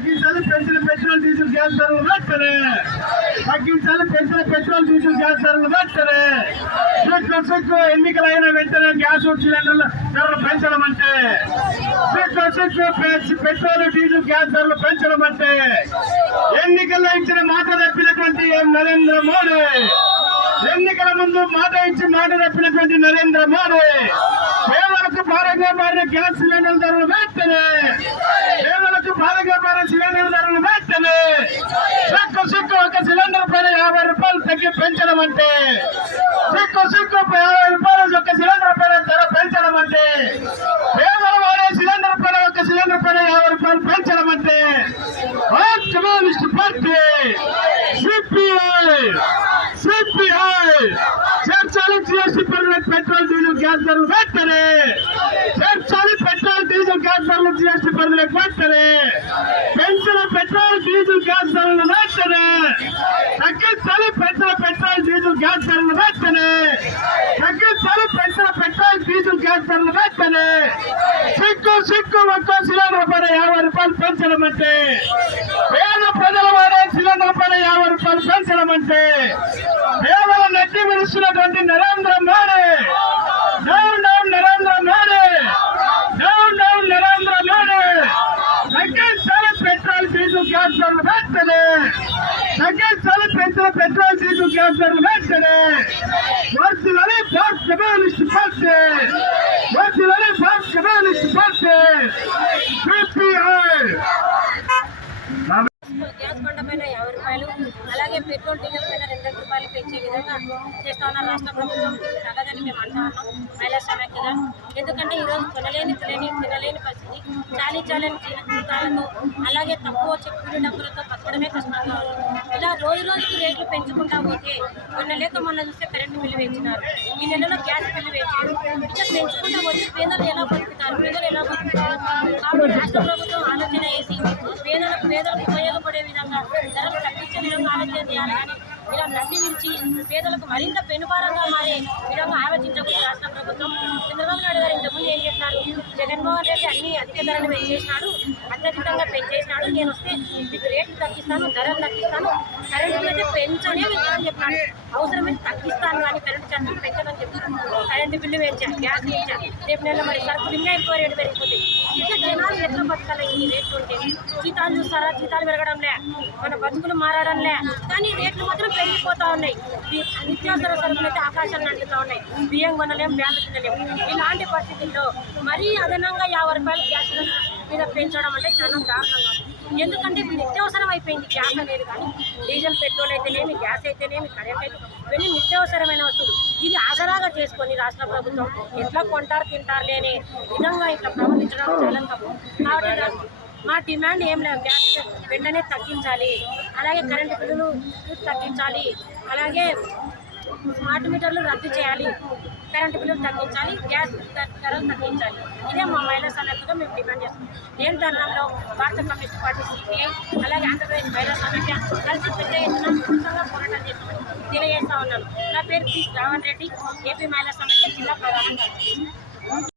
తగ్గించాలి పెంచిన petrol diesel gas ధరలు వెంటనే తగ్గించాలి పెంచిన పెట్రోల్ డీజిల్ గ్యాస్ ధరలు వెంటనే సీట్లు సీట్లు ఎన్నికలైన వెంటనే గ్యాస్ సిలిండర్ల ధరలు పెంచడం అంటే సీట్లు సీట్లు పెట్రోల్ డీజిల్ గ్యాస్ ధరలు పెంచడం అంటే ఎన్నికల్లో ఇచ్చిన మాట తప్పినటువంటి నరేంద్ర మోడీ. ఎన్నికల ముందు మాట ఇచ్చి మాట తప్పినటువంటి నరేంద్ర మోడీ. పేదలకు భారంగా మారిన గ్యాస్ సిలిండర్ ధరలు వెంటనే పేదలకు భారంగా మారిన సిలిండర్ ధరలు వెంటనే సిక్కు సిక్కు ఒక సిలిండర్ పైన యాభై రూపాయలు పెంచడం అంటే సిక్కు సిక్కు యాభై రూపాయల యొక్క సిలిండర్ పైన ధర పెంచడం అంటే పేదల వాడే సిలిండర్ పైన ఒక సిలిండర్ పైన యాభై రూపాయలు పెంచడం అంటే కమ్యూనిస్ట్ పార్టీ సిపిఐ సిపిఐ చర్చలు జిఎస్టీ పన్నుల పెట్రోల్ డీజిల్ గ్యాస్ ధరలు వెంటనే చర్చలు పెట్రోల్ డీజిల్ గ్యాస్ ధరలు జిఎస్టీ పన్నుల వెంటనే పెంచిన పెట్రోల్ డీజిల్ గ్యాస్ ధరలు వెంటనే తగ్గించాలి పెంచిన పెట్రోల్ డీజిల్ గ్యాస్ ధరలు వెంటనే తగ్గించాలి పెంచిన పెట్రోల్ డీజిల్ గ్యాస్ ధరలు వెంటనే సిక్కు సిక్కు ఒక్కో సిలిండర్ పైన యాభై రూపాయలు పెంచడం అంటే పేద ప్రజల వాడే సిలిండర్ పైన యాభై రూపాయలు పెంచడం అంటే పేదల నెట్టి విరుస్తున్నటువంటి Narendra Modi down down Narendra Modi down down Narendra Modi తగ్గించాలి పెట్రోల్ డీజిల్ గ్యాస్ ధరలు వెంటనే. తగ్గించాలి పెంచిన పెట్రోల్ డీజిల్ గ్యాస్ ధరలు వెంటనే. వర్తిలని భారత కమ్యూనిస్ట్ పార్టీ. వర్తిలని భారత కమ్యూనిస్ట్ పార్టీ. సిపిఐ గ్యాస్ బండ పైన యాభై రూపాయలు అలాగే పెట్రోల్ డీజిల్ పైన రెండు రెండు రూపాయలు పెంచే విధంగా చేస్తా ఉన్న రాష్ట్ర ప్రభుత్వం. తగదని మేము అంటా ఉన్నాం. మహిళా సమైక్యగా ఎందుకంటే ఈరోజు కొనలేని తినలేని తినలేని పరిస్థితి. చాలీ చాలని జీవితాలతో అలాగే తక్కువ చెక్కుడు డబ్బులతో బతకడమే కష్టంగా ఉంది. ఇలా రోజు రోజుకి రేట్లు పెంచుకుంటా పోతే మొన్న లేక మొన్న చూస్తే కరెంటు బిల్లు పెంచినారు ఈ నెలలో గ్యాస్ బిల్లు పెంచారు ఇట్లా పెంచుకుంటా పోతే పేదలు ఎలా బతుకుతారు? పేదలు ఎలా బతుకుతారు? కాబట్టి రాష్ట్ర ప్రభుత్వం ఆలోచన చేసి పేదలకు పేదలకు ఉపయోగపడే విధంగా ధరలు తగ్గించే విధంగా ఆలోచన చేయాలి. కానీ ఇలా నడ్డి విరిచి పేదలకు మరింత పెనుభారంగా మారే విధంగా ఆలోచించకూడదు రాష్ట్ర ప్రభుత్వం చంద్రబాబు నాయుడు గారు ఇంతకుముందు ఏం చెప్పినారు జగన్మోహన్ రెడ్డి అన్ని అధిక ధరలు పెంచేసినాడు అత్యధికంగా పెంచేసినాడు. నేను వస్తే మీకు రేట్లు తగ్గిస్తాను ధరలు తగ్గిస్తాను కరెంటు అయితే పెంచనే విధానం చెప్పాను అవసరమైతే తగ్గిస్తాను కానీ కరెంటు ఛార్జీలు పెంచదని చెప్తాను కరెంటు బిల్లు పెంచాను గ్యాస్ పెంచాను రేపు నెల మరి సరుకు ఇంకా ఎక్కువ రేటు పెరిగిపోతుంది. జనాలు ఎట్లా బతకాలి? ఈ రేట్లు ఉంటే జీతాలు చూస్తారా జీతాలు పెరగడంలే. మన బతుకులు మారడంలే. కానీ రేట్లు మాత్రం పెరిగిపోతా ఉన్నాయి. నిత్యావసర సరుకులు అయితే ఆకాశాన్ని అంటుతా ఉన్నాయి. బియ్యం కొనలేం బ్యాంకు తినలేం. ఇలాంటి పరిస్థితుల్లో మరీ అదనంగా యాభై రూపాయలు గ్యాస్ మీద పెంచడం అంటే చాలా దారుణంగా ఉంది. ఎందుకంటే ఇప్పుడు నిత్యవసరం అయిపోయింది. గ్యాస్ అనేది కానీ డీజిల్ పెట్రోల్ అయితేనేమి గ్యాస్ అయితేనేమి కరెంట్ అయితే ఇవన్నీ నిత్యవసరమైన వస్తువులు. ఇది ఆసరాగా చేసుకొని రాష్ట్ర ప్రభుత్వం. ఎట్లా కొంటారు తింటారు లేని విధంగా ఇట్లా ప్రవర్తించడం చాలా తప్పు కాబట్టి మా డిమాండ్ ఏం లేదు గ్యాస్ వెంటనే తగ్గించాలి. అలాగే కరెంటు బిల్లులు తగ్గించాలి. అలాగే స్మార్ట్ మీటర్లు రద్దు చేయాలి. కరెంటు బిల్లులు తగ్గించాలి. గ్యాస్ ధరలు తగ్గించాలి. ఇదే మా మహిళా సమైక్యగా మేము డిమాండ్ చేస్తాం. నేను తరుణంలో భారత కమ్యూనిస్ట్ పార్టీ సిపిఐ అలాగే ఆంధ్రప్రదేశ్ మహిళా సమైక్య కలిసి పెద్ద ఎత్తున తెలియజేస్తా ఉన్నాను నా పేరు పి శ్రావణ్ రెడ్డి ఏపీ మహిళా సమైక్య జిల్లా ప్రధాన కార్యదర్శి